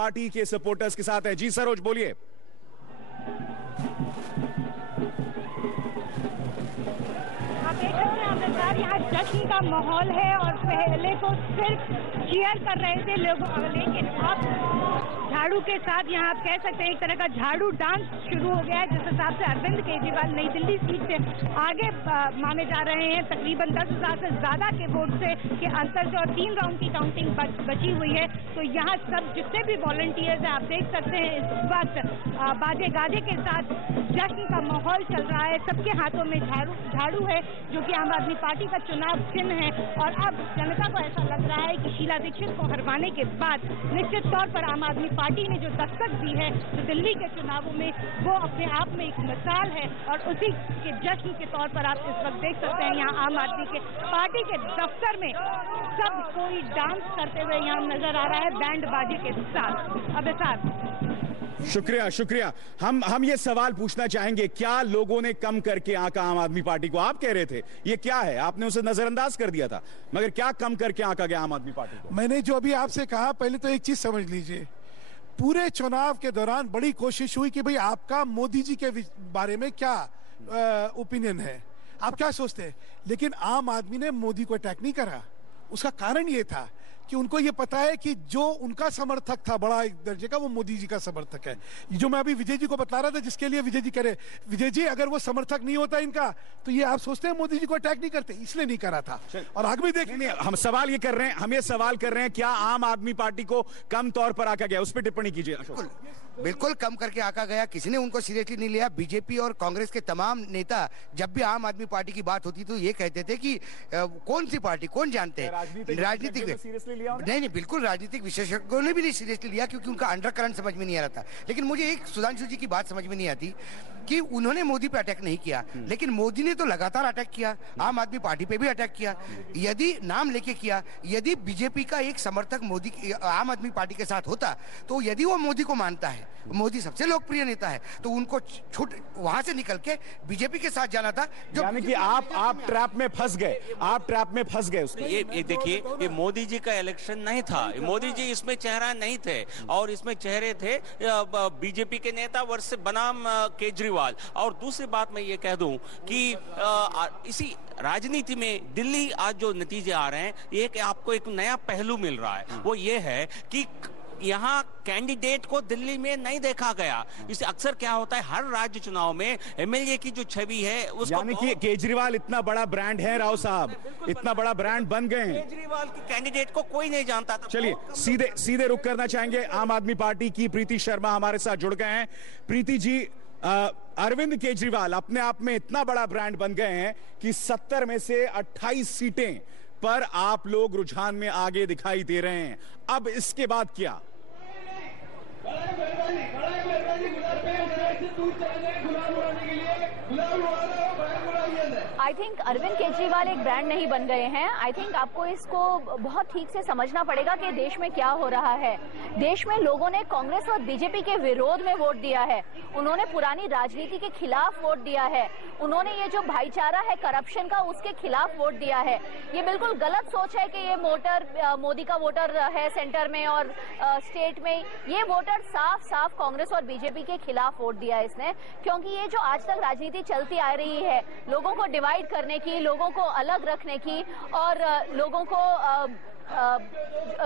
Party के supporters के साथ हैं। जी सरोज बोलिए। यहाँ जश्न का माहौल है और पहले तो सिर्फ चीयर कर रहे थे लोग, लेकिन अब झाड़ू के साथ यहाँ आप कह सकते हैं एक तरह का झाड़ू डांस शुरू हो गया है, जिस हिसाब से अरविंद केजरीवाल नई दिल्ली सीट से आगे माने जा रहे हैं तकरीबन 10,000 से ज्यादा के वोट से के अंतर से, और 3 राउंड की काउंटिंग बची हुई है। तो यहाँ सब जितने भी वॉलंटियर्स हैं आप देख सकते हैं इस वक्त बाजे गाजे के साथ जश्न का माहौल चल रहा है। सबके हाथों में झाड़ू है जो कि आम आदमी पार्टी का चुनाव चिन्ह है, और अब जनता को ऐसा लग रहा है कि शीला दीक्षित को हरवाने के बाद निश्चित तौर पर आम आदमी पार्टी ने जो दस्तक दी है तो दिल्ली के चुनावों में वो अपने आप में एक मिसाल है, और उसी के जश्न के तौर पर आप इस वक्त देख सकते हैं यहाँ आम आदमी के पार्टी के दफ्तर में सब कोई डांस करते हुए यहाँ नजर आ रहा है बैंड बाजे के साथ। अब शुक्रिया शुक्रिया। हम ये सवाल पूछना चाहेंगे, क्या लोगों ने कम करके आंका आम आदमी पार्टी को? आप कह रहे थे ये क्या है, आपने उसे नजरअंदाज कर दिया था, मगर क्या कम करके आंका गया आम आदमी पार्टी को? मैंने जो अभी आपसे कहा, पहले तो एक चीज समझ लीजिए, पूरे चुनाव के दौरान बड़ी कोशिश हुई कि भाई आपका मोदी जी के बारे में क्या ओपिनियन है, आप क्या सोचते हैं, लेकिन आम आदमी ने मोदी को अटैक नहीं करा। उसका कारण ये था कि उनको ये पता है कि जो उनका समर्थक था बड़ा एक दर्जे का, वो मोदी जी का समर्थक है। जो मैं अभी विजय जी को बता रहा था, जिसके लिए विजय जी करे, विजय जी अगर वो समर्थक नहीं होता इनका तो ये आप सोचते हैं मोदी जी को अटैक नहीं करते, इसलिए नहीं करा था। और आगे भी देखिए, हम सवाल ये कर रहे हैं, हम ये सवाल कर रहे हैं क्या आम आदमी पार्टी को कम तौर पर आका गया, उस पर टिप्पणी कीजिए। बिल्कुल कम करके आका गया, किसी ने उनको सीरियसली नहीं लिया। बीजेपी और कांग्रेस के तमाम नेता जब भी आम आदमी पार्टी की बात होती तो ये कहते थे कि कौन सी पार्टी, कौन जानते हैं, राजनीतिक नहीं, बिल्कुल राजनीतिक विशेषज्ञों ने भी नहीं सीरियसली लिया, क्योंकि उनका अंडर करंट समझ में नहीं आ रहा था। लेकिन मुझे एक सुधांशु जी की बात समझ में नहीं आती कि उन्होंने मोदी पे अटैक नहीं किया, लेकिन मोदी ने तो लगातार अटैक किया, आम आदमी पार्टी पे भी अटैक किया। यदि नाम लेके किया, यदि बीजेपी का एक समर्थक मोदी आम आदमी पार्टी के साथ होता, तो यदि वो मोदी को मानता है, मोदी सबसे लोकप्रिय नेता है, तो उनको छूट वहां से निकल के बीजेपी के साथ जाना था। जो यानी कि आप ट्रैप में फंस गए, आप ट्रैप में फंस गए। ये देखिए, ये मोदी जी का इलेक्शन नहीं था, मोदी जी इसमें चेहरा नहीं थे, और इसमें चेहरे थे बीजेपी के नेता वर्सेस बनाम केजरीवाल। और दूसरी बात मैं ये कह दूं कि इसी राजनीति में दिल्ली आज जो नतीजे आ रहे हैं, ये कि आपको एक नया पहलू मिल रहा है, वो ये है कि यहाँ कैंडिडेट को दिल्ली में नहीं देखा गया। इसे अक्सर क्या होता है, हर राज्य चुनाव में एमएलए की जो छवि है उसको, यानी कि केजरीवाल इतना बड़ा ब्रांड है, राव साहब इतना बड़ा ब्रांड बन गए हैं, केजरीवाल की कैंडिडेट को कोई नहीं जानता था। चलिए सीधे रुक करना चाहेंगे, आम आदमी पार्टी की प्रीति शर्मा हमारे साथ जुड़ गए हैं। प्रीति जी, अरविंद केजरीवाल अपने आप में इतना बड़ा ब्रांड बन गए हैं कि 70 में से 28 सीटें पर आप लोग रुझान में आगे दिखाई दे रहे हैं। अब इसके बाद क्या? आई थिंक अरविंद केजरीवाल एक ब्रांड नहीं बन गए हैं। आई थिंक आपको इसको बहुत ठीक से समझना पड़ेगा कि देश में क्या हो रहा है। देश में लोगों ने कांग्रेस और बीजेपी के विरोध में वोट दिया है, उन्होंने पुरानी राजनीति के खिलाफ वोट दिया है, उन्होंने ये जो भाईचारा है करप्शन का उसके खिलाफ वोट दिया है। ये बिल्कुल गलत सोच है कि ये वोटर मोदी का वोटर है सेंटर में और स्टेट में। ये वोटर साफ साफ कांग्रेस और बीजेपी के खिलाफ वोट दिया है इसने, क्योंकि ये जो आज तक राजनीति चलती आ रही है, लोगों को डिवाइड करने की, लोगों को अलग रखने की और लोगों को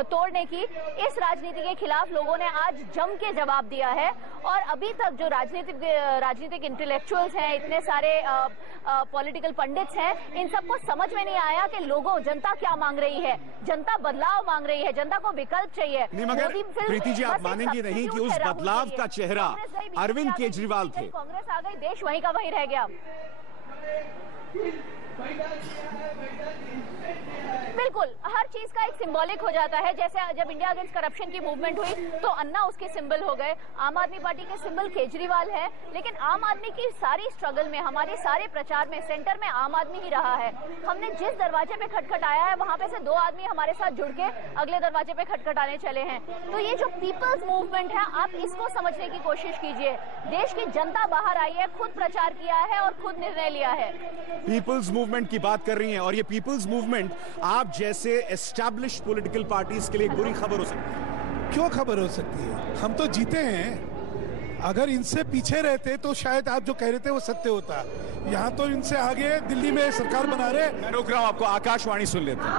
तोड़ने की, इस राजनीति के खिलाफ लोगों ने आज जम के जवाब दिया है। और अभी तक जो राजनीतिक इंटेलेक्चुअल्स हैं, इतने सारे पॉलिटिकल पंडित्स हैं, इन सबको समझ में नहीं आया कि जनता क्या मांग रही है। जनता बदलाव मांग रही है, जनता को विकल्प चाहिए। नहीं, मगर प्रीति जी आप मानेंगे नहीं कि उस बदलाव का चेहरा अरविंद केजरीवाल थे। कांग्रेस आ गई, देश वहीं का वहीं रह गया। बिल्कुल हर चीज का एक सिंबॉलिक हो जाता है। जैसे जब इंडिया अगेंस्ट करप्शन की मूवमेंट हुई तो अन्ना उसके सिंबल हो गए। आम आदमी पार्टी के सिंबल केजरीवाल है, लेकिन आम आदमी की सारी स्ट्रगल में, हमारे सारे प्रचार में सेंटर में आम आदमी ही रहा है। हमने जिस दरवाजे पे खटखटाया है वहां पे से 2 आदमी हमारे साथ जुड़ के अगले दरवाजे पे खटखटाने चले हैं। तो ये जो पीपल्स मूवमेंट है, आप इसको समझने की कोशिश कीजिए। देश की जनता बाहर आई है, खुद प्रचार किया है और खुद निर्णय लिया है। पीपल्स मूवमेंट की बात कर रही हैं, और ये पीपल्स मूवमेंट आप जैसे एस्टैब्लिश्ड पॉलिटिकल पार्टीज के लिए एक बुरी खबर हो सकती है। क्यों खबर हो सकती है? हम तो जीते हैं। अगर इनसे पीछे रहते तो शायद आप जो कह रहे थे वो सत्य होता। यहाँ तो इनसे आगे दिल्ली में सरकार बना रहे। मैं रोक रहा हूं आपको, आकाशवाणी सुन लेते हैं।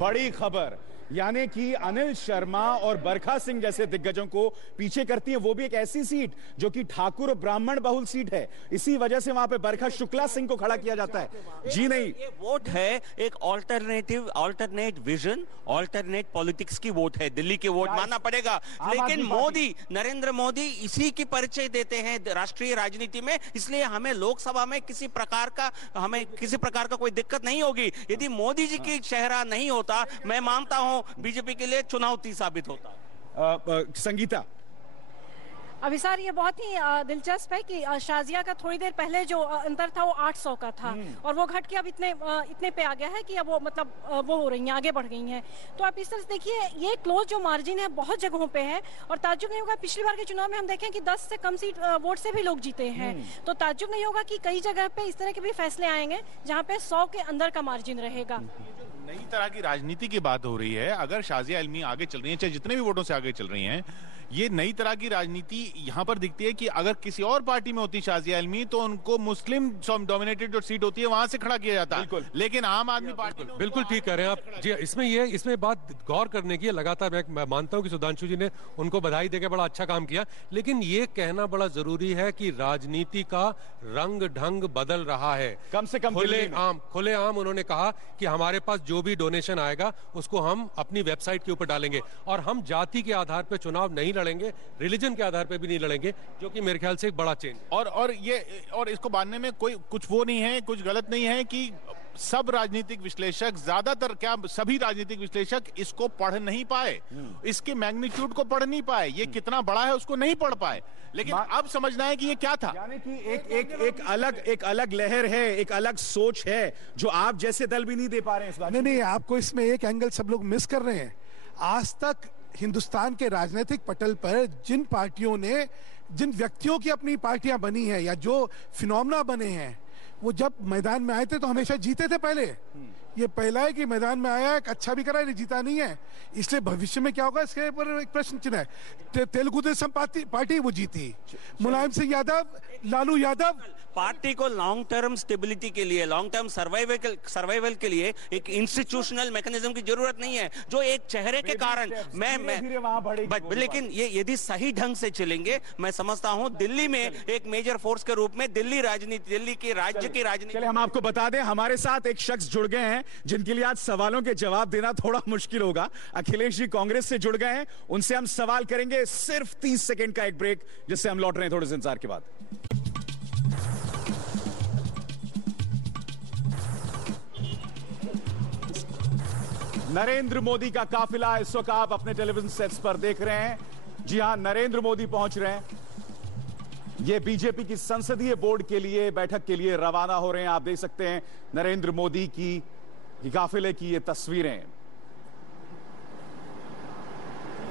बड़ी खबर, यानी कि अनिल शर्मा और बरखा सिंह जैसे दिग्गजों को पीछे करती है, वो भी एक ऐसी सीट जो कि ठाकुर ब्राह्मण बहुल सीट है। इसी वजह से वहां पे बरखा शुक्ला सिंह को खड़ा किया जाता है। जी नहीं, ये वोट है एक ऑल्टरनेट विजन, ऑल्टरनेट पॉलिटिक्स की वोट है, दिल्ली के वोट मानना पड़ेगा। लेकिन मोदी, नरेंद्र मोदी इसी की परिचय देते हैं राष्ट्रीय राजनीति में, इसलिए हमें लोकसभा में किसी प्रकार का कोई दिक्कत नहीं होगी। यदि मोदी जी की चेहरा नहीं होता, मैं मानता हूं बीजेपी के लिए चुनौती साबित होता। संगीता, अभी सर ये बहुत ही दिलचस्प है कि शाजिया का थोड़ी देर पहले जो अंतर था वो 800 का था और वो घट के अब इतने पे आ गया है कि अब वो मतलब वो हो रही हैं, आगे बढ़ गई हैं। तो आप इस तरह से देखिए, ये क्लोज जो मार्जिन है बहुत जगहों पे है और ताज्जुब नहीं होगा पिछली बार के चुनाव में हम देखें कि 10 से कम सीट वोट से भी लोग जीते हैं। तो ताज्जुब नहीं होगा कि कई जगह पे इस तरह के भी फैसले आएंगे जहाँ पे 100 के अंदर का मार्जिन रहेगा। नई तरह की राजनीति की बात हो रही है। अगर शाजिया इल्मी आगे चल रही है, चाहे जितने भी वोटों से आगे चल रही हैं, ये नई तरह की राजनीति यहाँ पर दिखती है कि अगर किसी और पार्टी में होती शाजिया इल्मी तो उनको मुस्लिम डोमिनेटेड जो सीट होती है वहां से खड़ा किया जाता है। लेकिन आम आदमी पार्टी बिल्कुल ठीक कह रहे हैं आप जी। इसमें बात गौर करने की है। लगातार मैं मानता हूं कि सुधांशु जी ने उनको बधाई देकर बड़ा अच्छा काम किया, लेकिन ये कहना बड़ा जरूरी है कि राजनीति का रंग ढंग बदल रहा है। कम से कम खुलेआम उन्होंने कहा कि हमारे पास जो भी डोनेशन आएगा उसको हम अपनी वेबसाइट के ऊपर डालेंगे और हम जाति के आधार पर चुनाव नहीं लड़ेंगे, रिलीजन के आधार पे भी नहीं लड़ेंगे, जो कि मेरे ख्याल से एक बड़ा चेंज। और इसको बांधने में कोई कुछ वो नहीं है, कुछ गलत नहीं है कि सब राजनीतिक विश्लेषक, ज्यादातर क्या सभी राजनीतिक विश्लेषक इसको पढ़ नहीं पाए, इसके मैग्नीट्यूड को पढ़ नहीं पाए, ये कितना बड़ा है उसको नहीं पढ़ पाए। लेकिन अब समझना है कि ये क्या था। यानी कि एक अलग लहर है, एक अलग सोच है जो आप जैसे दल भी नहीं दे पा रहे हैं इस बात। नहीं, आपको इसमें एक एंगल सब लोग मिस कर रहे हैं। आज तक हिंदुस्तान के राजनीतिक पटल पर जिन पार्टियों ने, जिन व्यक्तियों की अपनी पार्टियां बनी हैं या जो फिनोमेना बने हैं, वो जब मैदान में आए थे तो हमेशा जीते थे। पहले ये पहला है कि मैदान में आया, एक अच्छा भी करा, जीता नहीं है। इसलिए भविष्य में क्या होगा इसके ऊपर एक प्रश्न चिन्ह है। तेलुगु देशम पार्टी वो जीती, मुलायम सिंह यादव, लालू यादव। पार्टी को लॉन्ग टर्म स्टेबिलिटी के लिए, लॉन्ग टर्म सर्वाइवल के लिए एक इंस्टीट्यूशनल मैकेनिज्म की जरूरत नहीं है जो एक चेहरे के कारण लेकिन ये यदि सही ढंग से चलेंगे, मैं समझता हूं दिल्ली में एक मेजर फोर्स के रूप में दिल्ली की राज्य की राजनीति। चलिए हम आपको बता दें, हमारे साथ एक शख्स जुड़ गए हैं जिनके लिए आज सवालों के जवाब देना थोड़ा मुश्किल होगा। अखिलेश जी कांग्रेस से जुड़ गए हैं, उनसे हम सवाल करेंगे। सिर्फ 30 सेकंड का एक ब्रेक, जिससे हम लौट रहे हैं थोड़े से इंतजार के बाद। नरेंद्र मोदी का काफिला इस वक्त आप अपने टेलीविजन सेट्स पर देख रहे हैं। जी हां, नरेंद्र मोदी पहुंच रहे हैं। ये बीजेपी की संसदीय बोर्ड के लिए, बैठक के लिए रवाना हो रहे हैं। आप देख सकते हैं नरेंद्र मोदी की काफिले की ये तस्वीरें।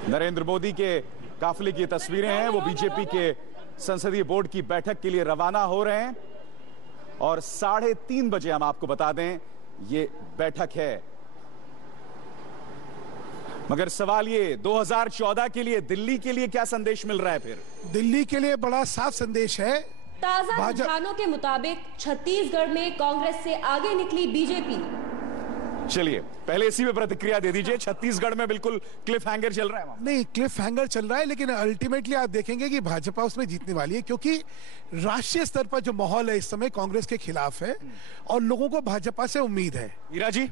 नरेंद्र मोदी के काफिले की तस्वीरें हैं। वो बीजेपी के संसदीय बोर्ड की बैठक के लिए रवाना हो रहे हैं और 3:30 बजे हम आपको बता दें ये बैठक है। मगर सवाल ये, 2014 के लिए दिल्ली के लिए क्या संदेश मिल रहा है? फिर दिल्ली के लिए बड़ा साफ संदेश है। ताजा रुझानों के मुताबिक छत्तीसगढ़ में कांग्रेस से आगे निकली बीजेपी। चलिए पहले इसी में प्रतिक्रिया दे दीजिए। छत्तीसगढ़ में बिल्कुल क्लिफ हैंगर चल रहा है। नहीं, क्लिफ हैंगर चल रहा है, लेकिन अल्टीमेटली आप देखेंगे कि भाजपा उसमें जीतने वाली है, क्योंकि राष्ट्रीय स्तर पर जो माहौल है इस समय कांग्रेस के खिलाफ है और लोगों को भाजपा से उम्मीद है। मीरा जी,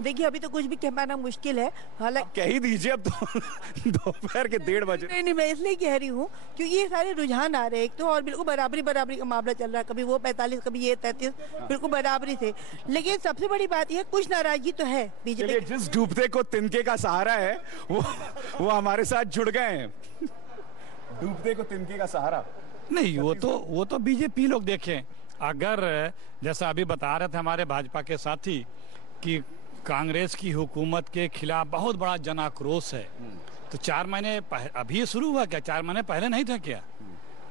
देखिए अभी तो कुछ भी कह पाना मुश्किल है, हालांकि कह ही दीजिए। अब तो दोपहर के 1:30 बजे। नहीं, मैं इसलिए कह रही हूँ क्योंकि ये सारे रुझान आ रहे हैं। एक तो और बिल्कुल बराबरी का मामला चल रहा है, कभी वो 45 कभी ये 33, बिल्कुल बराबरी से। लेकिन सबसे बड़ी बात यह, कुछ नाराजगी तो है बीजेपी। जिस डूबते को तिनके का सहारा है वो हमारे साथ जुड़ गए हैं। डूबते को तिनके का सहारा नहीं, वो तो बीजेपी लोग देखें। अगर जैसा अभी बता रहे थे हमारे भाजपा के साथी कि कांग्रेस की हुकूमत के खिलाफ बहुत बड़ा जन आक्रोश है, तो 4 महीने अभी शुरू हुआ क्या? 4 महीने पहले नहीं था क्या?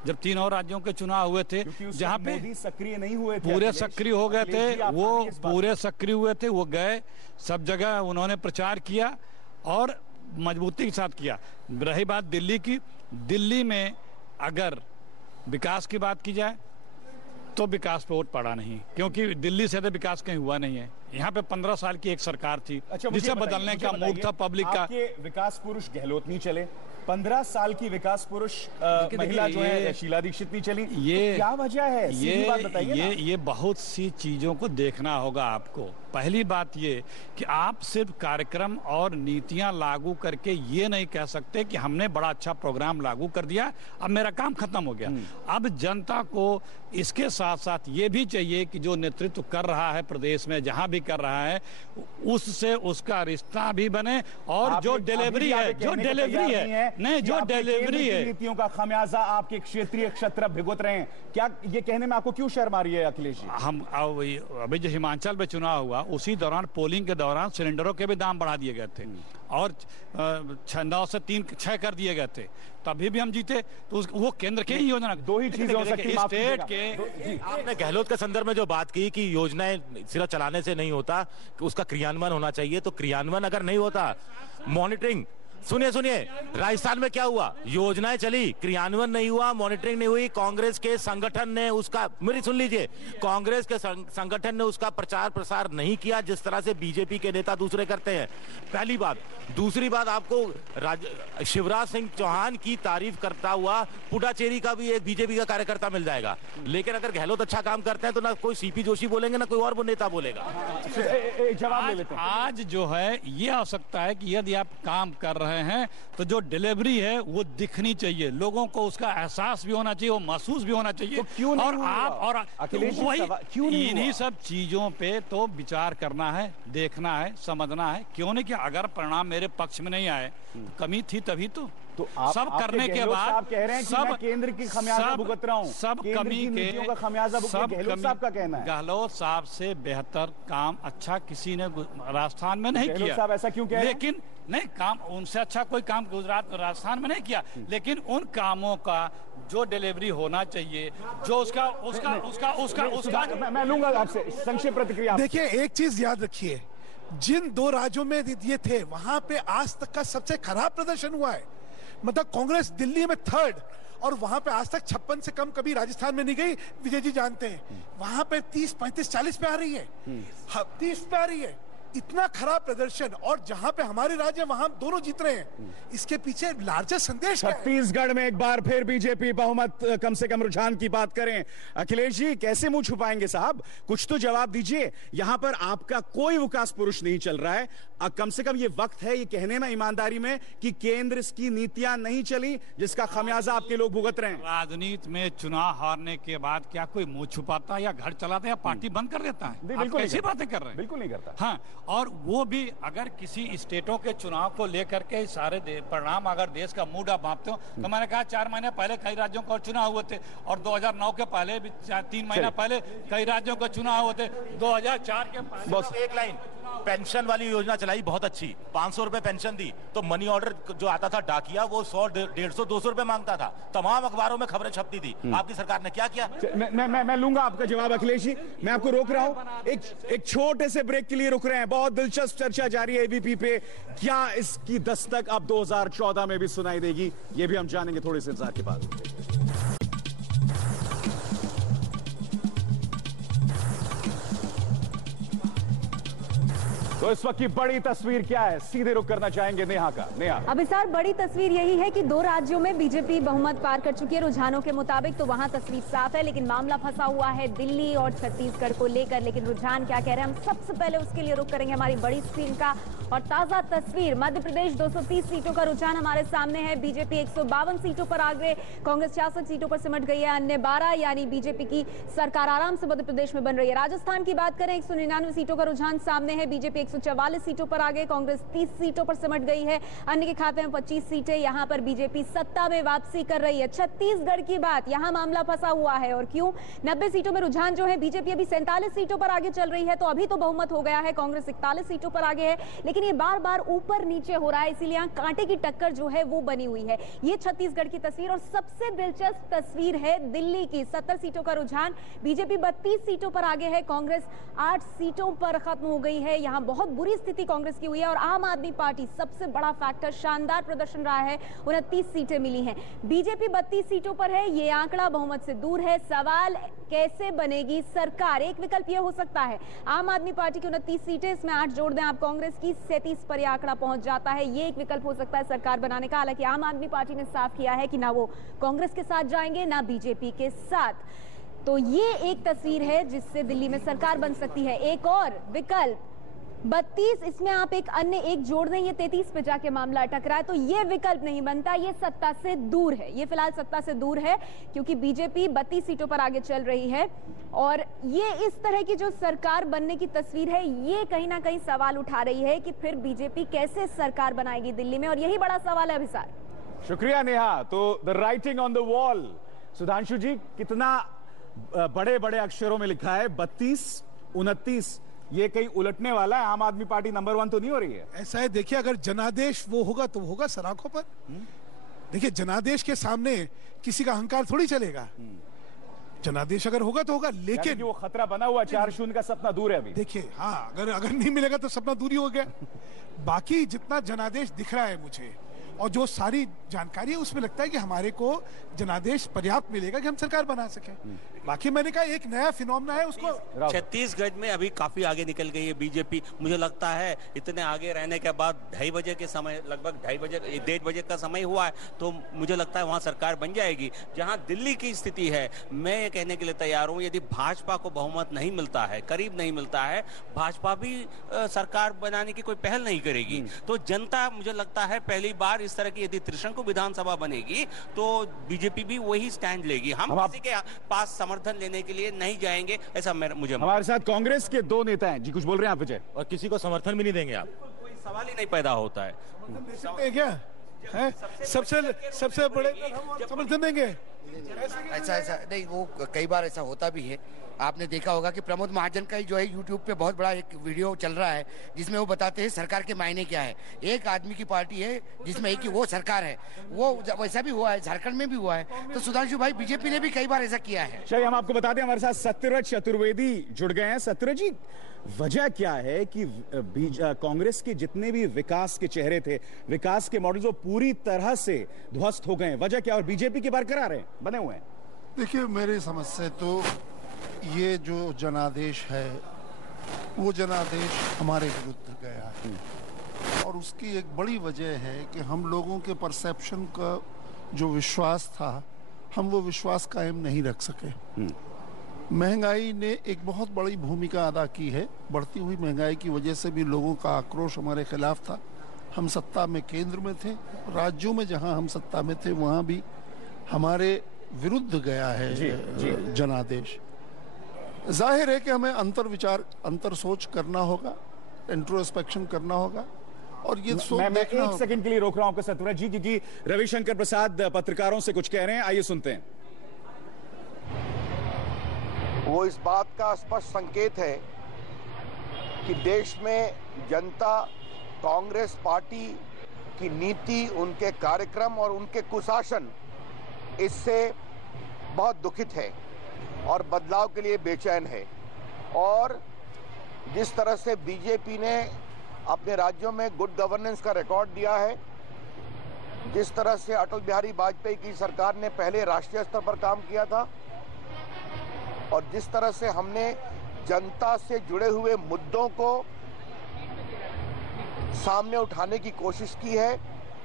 जब 3 और राज्यों के चुनाव हुए थे जहाँ पे मोदी सक्रिय नहीं हुए थे, पूरे सक्रिय हो गए थे, वो पूरे सक्रिय हुए थे, वो गए सब जगह उन्होंने प्रचार किया और मजबूती के साथ किया। रही बात दिल्ली की, दिल्ली में अगर विकास की बात की जाए तो विकास पे वोट पड़ा नहीं, क्योंकि दिल्ली से तो विकास कहीं हुआ नहीं है। यहाँ पे 15 साल की एक सरकार थी जिसे बदलने का मूड था पब्लिक का। आपके विकास पुरुष गहलोत नहीं चले, 15 साल की विकास पुरुष महिला जो है शीला दीक्षित नहीं चली, ये तो क्या वजह है? सीधी बात बताइए ना। ये बहुत सी चीजों को देखना होगा आपको। पहली बात ये कि आप सिर्फ कार्यक्रम और नीतियां लागू करके ये नहीं कह सकते कि हमने बड़ा अच्छा प्रोग्राम लागू कर दिया, अब मेरा काम खत्म हो गया। अब जनता को इसके साथ साथ ये भी चाहिए कि जो नेतृत्व कर रहा है प्रदेश में, जहां भी कर रहा है, उससे उसका रिश्ता भी बने और जो डिलीवरी है, जो डिलीवरी है, नहीं जो डिलीवरी है, नीतियों का खामियाजा आपके क्षेत्रीय क्षत्र भुगत रहे हैं। क्या ये कहने में आपको क्यों शर्म आ रही है अखिलेश जी? हम अभी जो हिमाचल में चुनाव हुआ उसी दौरान पोलिंग के दौरान सिलेंडरों के भी दाम बढ़ा दिए गए थे और 9 से 3-6 कर दिए गए थे, तभी भी हम जीते। तो वो केंद्र के ही योजना, दो ही चीजें हो सकती हैं स्टेट के। आपने गहलोत के संदर्भ में जो बात की कि योजनाएं सिर्फ चलाने से नहीं होता, उसका क्रियान्वयन होना चाहिए, तो क्रियान्वयन अगर नहीं होता, मॉनिटरिंग, सुनिए राजस्थान में क्या हुआ, योजनाएं चली, क्रियान्वयन नहीं हुआ, मॉनिटरिंग नहीं हुई, कांग्रेस के संगठन ने उसका, मेरी सुन लीजिए, कांग्रेस के संगठन ने उसका प्रचार प्रसार नहीं किया जिस तरह से बीजेपी के नेता दूसरे करते हैं। पहली बात। दूसरी बात, आपको शिवराज सिंह चौहान की तारीफ करता हुआ पुडाचेरी का भी एक बीजेपी का कार्यकर्ता मिल जाएगा, लेकिन अगर गहलोत अच्छा काम करते हैं तो ना कोई सीपी जोशी बोलेंगे ना कोई और वो नेता बोलेगा। जवाब ले लेते हैं। आज जो है ये हो सकता है कि यदि आप काम कर रहे हैं तो जो डिलीवरी है वो दिखनी चाहिए, लोगों को उसका एहसास भी होना चाहिए, वो महसूस भी होना चाहिए। तो क्यों नहीं और हुआ? आप और क्यों नहीं इन्हीं सब चीजों पे तो विचार करना है, देखना है, समझना है। क्यों नहीं कि अगर परिणाम मेरे पक्ष में नहीं आए, कमी थी तभी तो सब करने के बाद कह रहे हैं कि मैं केंद्र की खामियाजा भुगत रहा हूं, सब कमी के का खामियाजा भुगत गहलोत साहब का कहना है। गहलोत साहब से बेहतर काम अच्छा किसी ने राजस्थान में नहीं किया। साहब ऐसा क्यों कह रहे हैं? लेकिन नहीं, काम उनसे अच्छा कोई काम गुजरात राजस्थान में नहीं किया, लेकिन उन कामों का जो डिलीवरी होना चाहिए, जो उसका मैं लूंगा आपसे संक्षिप्त प्रतिक्रिया। देखिए, एक चीज याद रखिए, जिन 2 राज्यों में ये थे वहां पे आज तक का सबसे खराब प्रदर्शन हुआ है। मतलब कांग्रेस दिल्ली में 3rd और वहां पे आज तक 56 से कम कभी राजस्थान में नहीं गई। विजय जी जानते हैं वहां पे 30, 35, 40 पे आ रही है, 30 पे आ रही है। इतना खराब प्रदर्शन, और जहां पे हमारे राज्य वहां दोनों जीत रहे हैं, इसके पीछे लार्जर संदेश है। छत्तीसगढ़ में एक बार फिर बीजेपी बहुमत, कम से कम रुझान की बात करें। अखिलेश जी कैसे मुंह छुपाएंगे साहब, कुछ तो जवाब दीजिए। यहां पर आपका कोई विकास पुरुष नहीं चल रहा है, कम से कम ये वक्त है ये कहने में ईमानदारी में कि केंद्र की नीतियां नहीं चली जिसका खामियाजा आपके लोग भुगत रहे हैं। राजनीति में चुनाव हारने के बाद क्या कोई मुंह छुपाता या घर चलाता या पार्टी बंद कर देता है? बिल्कुल कैसी बातें कर रहे हैं? बिल्कुल नहीं करता। हाँ, और वो भी अगर किसी स्टेटों के चुनाव को लेकर के सारे परिणाम अगर देश का मूड आप भांपते हो, तो मैंने कहा 4 महीने पहले कई राज्यों के चुनाव हुए थे, और 2009 के पहले भी 3 महीने पहले कई राज्यों के चुनाव हुए थे, 2004 के पहले। बस एक लाइन, पेंशन वाली योजना चलाई बहुत अच्छी, 500 रुपए पेंशन दी, तो मनी ऑर्डर जो आता था डाकिया वो 100, 150, 200 रुपए मांगता था, तमाम अखबारों में खबरें छपती थी। आपकी सरकार ने क्या किया? मैं लूंगा आपका जवाब अखिलेश जी, मैं आपको रोक रहा हूं, एक छोटे से ब्रेक के लिए रुक रहे हैं। बहुत दिलचस्प चर्चा जारी है एबीपी पे, क्या इसकी दस्तक अब 2014 में भी सुनाई देगी, ये भी हम जानेंगे थोड़े से इंतजार के बाद। तो इस वक्त की बड़ी तस्वीर क्या है, सीधे रुख करना चाहेंगे नेहा का। नेहा, अब इस बार बड़ी तस्वीर यही है कि 2 राज्यों में बीजेपी बहुमत पार कर चुकी है रुझानों के मुताबिक, तो वहां तस्वीर साफ है, लेकिन मामला फंसा हुआ है दिल्ली और छत्तीसगढ़ को लेकर। लेकिन रुझान क्या कह रहे हैं, हम सबसे पहले उसके लिए रुख करेंगे हमारी बड़ी स्क्रीन का और ताजा तस्वीर। मध्य प्रदेश 230 सीटों का रुझान हमारे सामने है। बीजेपी 152 सीटों पर आगे, कांग्रेस 66 सीटों पर सिमट गई है, अन्य 12, यानी बीजेपी की सरकार आराम से मध्य प्रदेश में बन रही है। राजस्थान की बात करें, 199 सीटों का रुझान सामने है, बीजेपी 144 सीटों पर आ गए, कांग्रेस 30 सीटों पर सिमट गई है, अन्य के खाते में 25 सीटें। यहां पर बीजेपी सत्ता में वापसी कर रही है। छत्तीसगढ़ की बात, यहां मामला फंसा हुआ है। और क्यों? 90 सीटों में रुझान जो है, बीजेपी अभी 47 सीटों पर आगे चल रही है, तो अभी तो बहुमत हो गया है, कांग्रेस 41 सीटों पर आगे है, लेकिन ये बार बार ऊपर नीचे हो रहा है, इसीलिए यहां कांटे की टक्कर जो है वो बनी हुई है। ये छत्तीसगढ़ की तस्वीर। और सबसे दिलचस्प तस्वीर है दिल्ली की। 70 सीटों का रुझान, बीजेपी 32 सीटों पर आगे है, कांग्रेस 8 सीटों पर खत्म हो गई है। यहां बहुत बुरी स्थिति कांग्रेस की हुई है। और आम आदमी पार्टी सबसे बड़ा फैक्टर, शानदार प्रदर्शन रहा है, 29 सीटें मिली हैं। बीजेपी 32 सीटों पर है, ये आंकड़ा बहुमत से दूर है। सवाल कैसे बनेगी सरकार? एक विकल्प यह हो सकता है, आम आदमी पार्टी की 29 सीटें, इसमें 8 जोड़ दें आप कांग्रेस की, 37 पर यह आंकड़ा पहुंच जाता है। ये एक विकल्प हो सकता है सरकार बनाने का। हालांकि आम आदमी पार्टी ने साफ किया है कि ना वो कांग्रेस के साथ जाएंगे ना बीजेपी के साथ। तो ये एक तस्वीर है जिससे दिल्ली में सरकार बन सकती है। एक और विकल्प 32, इसमें आप एक अन्य एक जोड़ दें, ये 33 पे जाके मामला अटक रहा है, तो ये विकल्प नहीं बनता, ये सत्ता से दूर है। ये फिलहाल सत्ता से दूर है क्योंकि बीजेपी 32 सीटों पर आगे चल रही है। और ये इस तरह की जो सरकार बनने की तस्वीर है, ये कहीं ना कहीं सवाल उठा रही है कि फिर बीजेपी कैसे सरकार बनाएगी दिल्ली में, और यही बड़ा सवाल है अभिसार। शुक्रिया नेहा। तो the writing on the wall, Sudhanshu ji, कितना बड़े बड़े अक्षरों में लिखा है 32, 29, ये कहीं उलटने वाला है? आम आदमी पार्टी नंबर 1 तो नहीं हो रही है? ऐसा है, देखिए, अगर जनादेश वो होगा तो होगा सराखों पर। देखिए, जनादेश के सामने किसी का अहंकार थोड़ी चलेगा। जनादेश अगर होगा तो होगा, लेकिन वो खतरा बना हुआ 4-0 का सपना दूर है अभी। देखिए, हाँ, अगर नहीं मिलेगा तो सपना दूर ही हो गया। बाकी जितना जनादेश दिख रहा है मुझे और जो सारी जानकारी है, उसमें लगता है कि हमारे को जनादेश पर्याप्त मिलेगा कि हम सरकार बना सके। बाकी मैंने कहा एक नया फिनोमेना है उसको। छत्तीसगढ़ में अभी काफी आगे निकल गई है बीजेपी। मुझे लगता है इतने आगे रहने के बाद 2:30 बजे के समय, लगभग 1:30 बजे का समय हुआ है, तो मुझे लगता है वहां सरकार बन जाएगी। जहां दिल्ली की स्थिति है, मैं ये कहने के लिए तैयार हूं, यदि भाजपा को बहुमत नहीं मिलता है, करीब नहीं मिलता है, भाजपा भी सरकार बनाने की कोई पहल नहीं करेगी, तो जनता, मुझे लगता है पहली बार इस तरह की यदि त्रिशंकु विधानसभा बनेगी तो बीजेपी भी वही स्टैंड लेगी। हम किसी के पास समर्थन लेने के लिए नहीं जाएंगे, ऐसा मुझे। हमारे साथ कांग्रेस के 2 नेता हैं जी, कुछ बोल रहे हैं आप विजय? और किसी को समर्थन भी नहीं देंगे आप? कोई सवाल ही नहीं पैदा होता है। क्या है सबसे बड़े समर्थन देंगे? ऐसा नहीं, वो कई बार ऐसा होता भी है। आपने देखा होगा कि प्रमोद महाजन का ही जो है यूट्यूब पे बहुत बड़ा एक वीडियो चल रहा है जिसमें वो बताते हैं सरकार के मायने क्या है। एक आदमी की पार्टी है जिसमें एक ही वो सरकार है, वो वैसा भी हुआ है, झारखंड में भी हुआ है। तो सुधांशु भाई, बीजेपी ने भी कई बार ऐसा किया है। चलिए, हम आपको बता दें, हमारे साथ सत्यव्रत चतुर्वेदी जुड़ गए हैं। सत्यव्रत जी, वजह क्या है कि कांग्रेस के जितने भी विकास के चेहरे थे, विकास के मॉडल्स, वो पूरी तरह से ध्वस्त हो गए? वजह क्या? और बीजेपी के बरकरार हैं, बने हुए हैं? देखिए, मेरी समझ से तो ये जो जनादेश है, वो जनादेश हमारे विरुद्ध गया है। और उसकी एक बड़ी वजह है कि हम लोगों के परसेप्शन का जो विश्वास था, हम वो विश्वास कायम नहीं रख सके। महंगाई ने एक बहुत बड़ी भूमिका अदा की है। बढ़ती हुई महंगाई की वजह से भी लोगों का आक्रोश हमारे खिलाफ था। हम सत्ता में केंद्र में थे, राज्यों में जहां हम सत्ता में थे वहां भी हमारे विरुद्ध गया है जनादेश। जाहिर है कि हमें अंतर विचार, अंतर सोच करना होगा, इंट्रोस्पेक्शन करना होगा, और ये सोच मैं एक सेकंड के लिए रोक रहा हूं आपको सत्यव्रत जी, क्योंकि रविशंकर प्रसाद पत्रकारों से कुछ कह रहे हैं, आइए सुनते हैं। वो इस बात का स्पष्ट संकेत है कि देश में जनता कांग्रेस पार्टी की नीति, उनके कार्यक्रम और उनके कुशासन, इससे बहुत दुखित है और बदलाव के लिए बेचैन है। और जिस तरह से बीजेपी ने अपने राज्यों में गुड गवर्नेंस का रिकॉर्ड दिया है, जिस तरह से अटल बिहारी वाजपेयी की सरकार ने पहले राष्ट्रीय स्तर पर काम किया था, और जिस तरह से हमने जनता से जुड़े हुए मुद्दों को सामने उठाने की कोशिश की है,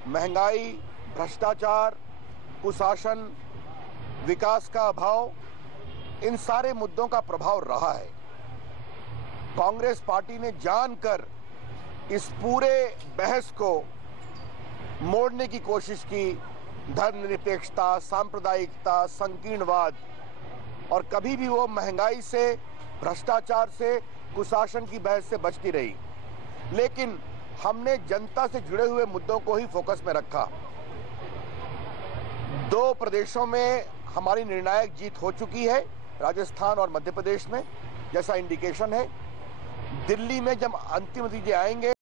महंगाई, भ्रष्टाचार, कुशासन, विकास का अभाव, इन सारे मुद्दों का प्रभाव रहा है। कांग्रेस पार्टी ने जानकर इस पूरे बहस को मोड़ने की कोशिश की। धर्मनिरपेक्षता, सांप्रदायिकता, संकीर्णवाद, और कभी भी वो महंगाई से, भ्रष्टाचार से, कुशासन की बहस से बचती रही। लेकिन हमने जनता से जुड़े हुए मुद्दों को ही फोकस में रखा। 2 प्रदेशों में हमारी निर्णायक जीत हो चुकी है, राजस्थान और मध्य प्रदेश में, जैसा इंडिकेशन है। दिल्ली में जब अंतिम नतीजे आएंगे